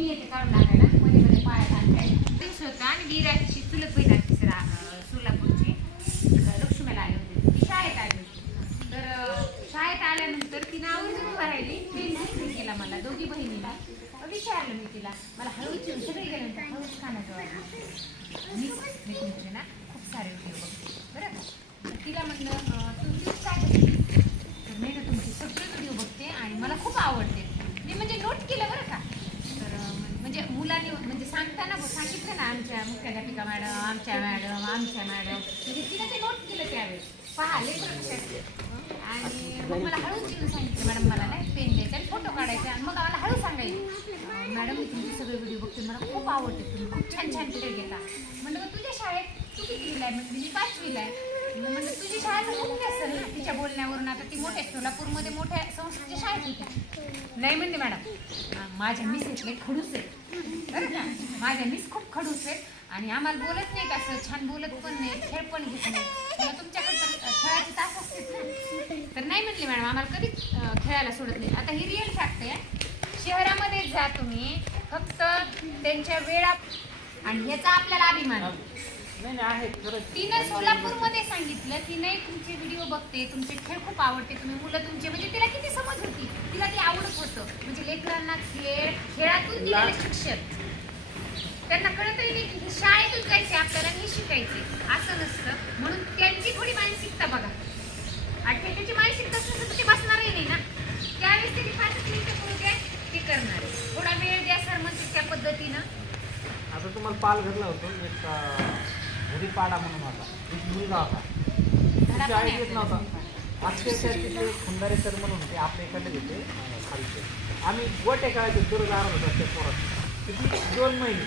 मी येते काढून लागायला मध्ये मध्ये पायात आणते दिवस आणि वीराची चुलत बहीण आहे तिसरा सोलापूरची. लक्ष्मीला आली होती. ती शाळेत आली होती. तर शाळेत आल्यानंतर तिनं आवर्जून उभं राहिली. पेन केला मला दोघी बहिणीला. विचारलं मी तिला मला हळूच येऊन सगळे गेल्यानंतर हळूच खाण्याचं वाटलं मी मी तुमचे ना खूप सारे व्हिडिओ बघते बरं? तिला म्हटलं तुम्ही काय तर मी ना तुमचे सगळे व्हिडिओ बघते आणि मला खूप आवडते. मी म्हणजे नोट केलं बरं का. म्हणजे मुलांनी म्हणजे सांगताना सांगितलं ना आमच्या मुख्याध्यापिका मॅडम आमच्या मॅडम आमच्या मॅडम. म्हणजे तिने ते नोट केलं त्यावेळेस. पहा लेकर आणि मग मला हळूच येऊन सांगितलं मॅडम मला नाही पेन द्यायचं आणि फोटो काढायचे. आणि मग मला हळू सांगायचं मॅडम मी तुमचे सगळे व्हिडिओ बघते. मला खूप आवडते. तुम्ही खूप छान छान व्हिडिओ घेता. म्हणलं मग तुझ्या शाळेत तू कितीला आहे? म्हणजे मी पाचवीला आहे. मग म्हणलं तुझी शाळा तर मोठी असेल ना तिच्या बोलण्यावरून. आता ती मोठ्या सोलापूरमध्ये मोठ्या संस्थेच्या शाळेत होती नाही म्हणते मॅडम माझ्या मिस इथले खडूस आहेत. बरं का? माझ्या मिस खूप खडूस आहेत. आणि आम्हाला बोलत नाही का असं? छान बोलत पण नाही खेळ पण घेत नाही. मग तुमच्याकडे तर अं, खेळाचे तास असतात ना. तर नाही म्हणली मॅडम आम्हाला कधीच खेळायला सोडत नाही. आता ही रिअल फॅक्ट आहे. शहरामध्ये जा तुम्ही फक्त त्यांच्या वेळा आणि ह्याचा आपल्याला अभिमान आहे. नाही नाही आहे खरंच. तिनं सोलापूरमध्ये सांगितलं की नाही तुमचे व्हिडिओ बघते तुमचे खेळ खूप आवडते तुम्ही मुलं तुमचे म्हणजे तिला किती समज होती? तिला ते आवडत होतं. म्हणजे लेकरांना खेळ खेळातून दिलेलं शिक्षण त्यांना कळतही नाही की हे शाळेतून जायचे आपल्याला हे शिकायचे. असं नसतं. म्हणून त्यांची थोडी मानसिकता बघा. आणि त्याची मानसिकता असलं तर ते बसणारही नाही ना. त्यावेळेस त्यांनी पाच मिनिटं करू द्या ते करणार. थोडा वेळ द्या सर म्हणते त्या पद्धतीनं. आता तुम्हाला पाल होतो घरी पाडा म्हणून होता. एक मुलगा होता. येत नव्हता. अक्षरशः तिथे खंडारे सर म्हणून होते आपल्या इकडे होते. खालचे. आम्ही गोटे खेळायचो दुर्ग आणत होता त्या पोरात. किती? दोन महिने.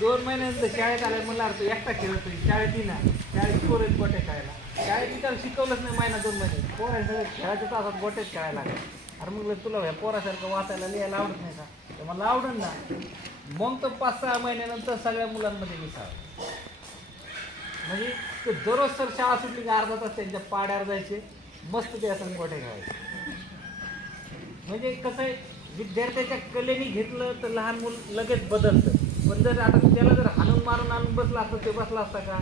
दोन महिन्यानंतर शाळेत आल्या म्हणलं तू एकटा खेळत शाळेत ना शाळेत पोर आहेत गोटे खेळायला. शाळेत त्याला शिकवलंच नाही महिना दोन महिने. पोर सगळं खेळायच्या तासात गोटेच खेळायला लागले. अरे मग तुला या पोरासारखं वाचायला लिहायला आवडत नाही का? तर मला आवडत ना. मग तो पाच सहा महिन्यानंतर सगळ्या मुलांमध्ये मिसाळ म्हणजे ते दररोज सर शाळा सुटली की अर्धा तास त्यांच्या पाड्यावर जायचे मस्त ते असं गोठे घालायचे. म्हणजे कसं आहे विद्यार्थ्याच्या कलेने घेतलं तर लहान मुलं लगेच बदलतं. पण जर आता त्याला जर हाणून मारून आणून बसला असतं ते बसला असता का?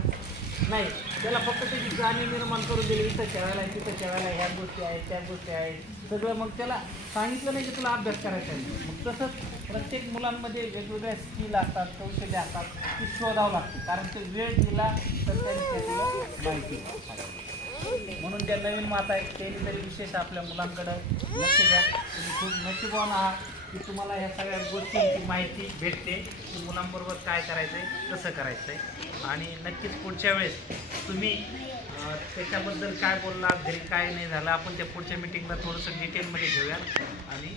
नाही त्याला फक्त त्याची जाणीव निर्माण करून दिली इथं खेळायला आहे, तिथं खेळायला ह्या गोष्टी आहेत त्या गोष्टी आहेत. सगळं मग त्याला सांगितलं नाही की तुला अभ्यास करायचा आहे. मग तसंच प्रत्येक मुलांमध्ये वेगवेगळ्या स्किल असतात कौशल्य असतात ती शोधावं लागते. कारण ते वेळ दिला तर त्यांनी माहिती म्हणून ज्या नवीन माता आहेत त्यांनी तरी विशेष आपल्या मुलांकडं लक्ष द्या. तुम्ही खूप नशिबवान आहात. की तुम्हाला ह्या सगळ्या गोष्टींची माहिती भेटते की मुलांबरोबर काय करायचं आहे कसं करायचं आहे आणि नक्कीच पुढच्या वेळेस तुम्ही त्याच्याबद्दल काय बोलला घरी काय नाही झालं आपण त्या पुढच्या मिटिंगला थोडंसं डिटेलमध्ये घेऊया आणि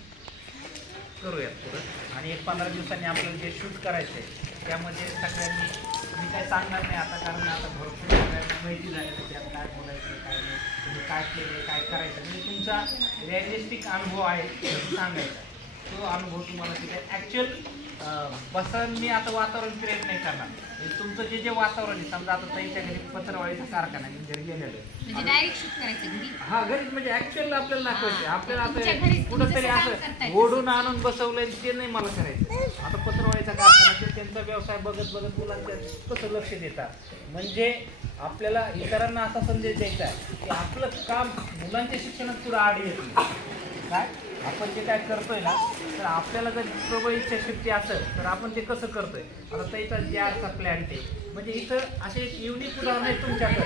करूयात थोडं आणि एक पंधरा दिवसांनी आपल्याला जे शूट करायचं आहे त्यामध्ये सगळ्यांनी मी काय सांगणार नाही आता कारण आता भरपूर सगळ्यांना माहिती झाली त्यात काय बोलायचं काय नाही तुम्ही काय केलं काय करायचं म्हणजे तुमचा रिअलिस्टिक अनुभव आहे सांगायचा तो अनुभव तुम्हाला तिथे. ॲक्च्युअल बसन मी आता वातावरण क्रिएट नाही करणार. म्हणजे तुमचं जे जे वातावरण आहे समजा आता ताईच्या घरी पत्रवाळीचा कारखाना आहे, मी घरी गेलेलो आहे. म्हणजे डायरेक्ट शूट करायचं घरी? हा घरीच म्हणजे ऍक्च्युअल आपल्याला दाखवायचे. आपल्याला तुमच्या आता कुठंतरी काम असं ओढून आणून बसवलंय ते नाही मला करायचं. आता पत्रवाळीचा कारखाना ते त्यांचा व्यवसाय बघत बघत मुलांच्या कसं लक्ष देतात. म्हणजे आपल्याला इतरांना असा संदेश द्यायचा आहे की आपलं काम मुलांच्या शिक्षणात पुढे आड येत नाही. काय? आपण जे काय करतोय ना तर आपल्याला जर प्रबळ इच्छाशक्ती असेल तर आपण ते कसं करतोय? आता त्याचा जारचा प्लॅन ते म्हणजे इथं असे एक युनिक उदाहरण आहे तुमच्याकडे.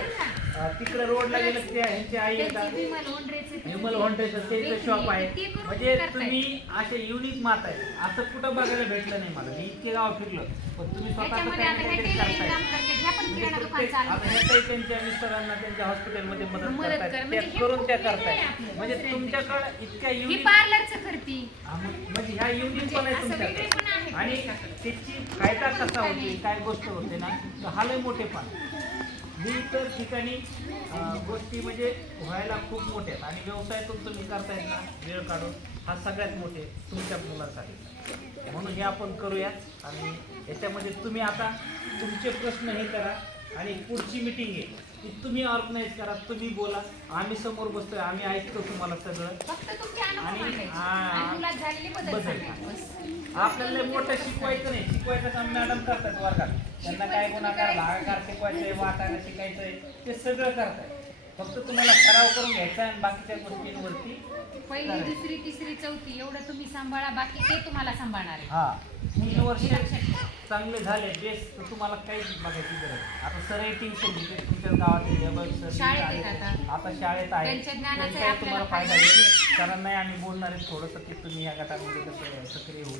तिकडे रोडला गेलं की त्या ह्यांची आई येतात. विमल हॉन्टेचं ते शॉप आहे. ते म्हणजे करताय. तुम्ही असे युनिक मात आहे. असं कुठं बघायला भेटलं नाही मला. मी इतके गाव फिरलो. पण तुम्ही करताय पण म्हणजे त्यांच्या मिस्टरांना त्यांच्या हॉस्पिटलमध्ये मदत. त्या म्हणजे करून त्या आपलं. म्हणजे. तुमच्याकडे इतक्या युनिक पार्लरचं करती म्हणजे ह्या युनिक पण आहे तुमच्याकडे. आणि त्याची फायदा कसा होते काय गोष्ट होते ना तर लय मोठेपण मी तर ठिकाणी गोष्टी म्हणजे व्हायला खूप मोठ्या आहेत. आणि व्यवसायातून तुम्ही करतायत ना वेळ काढून. हा सगळ्यात मोठे तुमच्या मुलासाठी. म्हणून हे आपण करूया. आणि याच्यामध्ये तुम्ही आता तुमचे प्रश्न हे करा. आणि पुढची मिटिंग आहे की तुम्ही ऑर्गनाईज करा तुम्ही बोला आम्ही समोर बसतोय आम्ही ऐकतो तुम्हाला सगळं फक्त तुमचे अनुभव आणि- मांडायचे. हा. आणि मुलात झालेले बदल बदल. सांगायचे. बस. आपल्याला लय मोठं शिकवायचं नाही शिकवायचं काम मॅडम करतात वर्गात त्यांना काय गुणाकार भागाकार शिकवायचंय वाटायला शिकायचंय ते सगळं करताय फक्त तुम्हाला सराव करून घ्यायचा आणि बाकीच्या गोष्टींवरती पहिली. दुसरी तिसरी चौथी एवढं तुम्ही सांभाळा बाकी ते तुम्हाला सांभाळणार आहे हा तीन वर्ष. चांगले झाले बेस तर तुम्हाला काहीच बघायची गरज नाही. आता सरळ ट्युशन घेते तुमच्या गावातील लेबर सर शाळेत आहेत आता. आता शाळेत आहे त्यांच्या ज्ञानाचा त्यांचाही आपल्याला तुम्हाला फायदा फायदा होईल कारण नाही आम्ही बोलणार आहे थोडंसं की तुम्ही या गटामध्ये कसं सक्रिय होऊ